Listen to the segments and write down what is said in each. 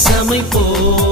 பூமி சமைப்போம்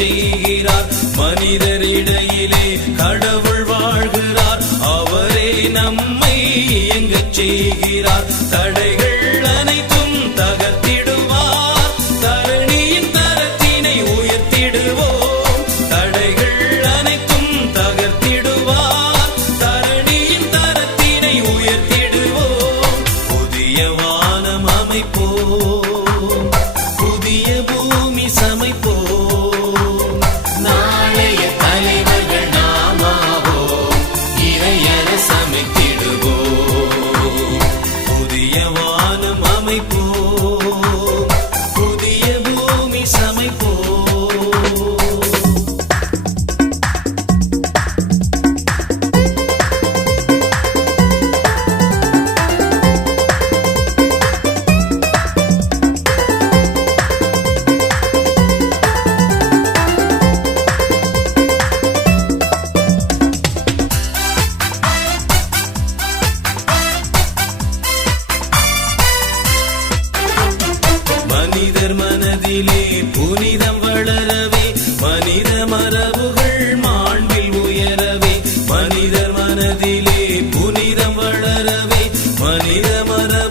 செய்கிறார். மனிதரிடையிலே கடவுள் வாழ்கிறார். அவரே நம்மை இயங்க செய்கிறார். தடைகள் அனைத்தும் தகர்த்திடுவார். தரணியின் தரத்தினை உயர்த்திடுவோம். தடைகள் அனைத்தும் தகர்த்திடுவார். தரணியின் தரத்தினை உயர்த்திடுவோம். புதிய வானம் அமைப்போம். மனிதர் மனதிலே புனிதம் வளரவே மனித மரபுகள் மாண்பில் உயரவே மனிதர் மனதிலே புனிதம் வளரவே மனித மரபு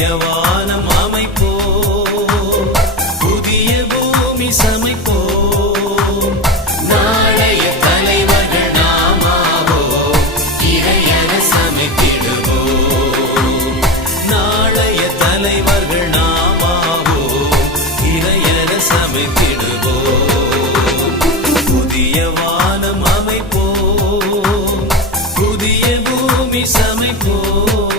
புதிய வானம் அமைப்போம் புதிய பூமி சமைப்போம். நாளைய தலைவர்கள் நாமாவோம். இறையர சமைத்திடுவோம். நாளைய தலைவர்கள் நாமாவோம். இறையர சமைத்திடுவோம். புதிய வானம் அமைப்போம் புதிய பூமி சமைப்போம்.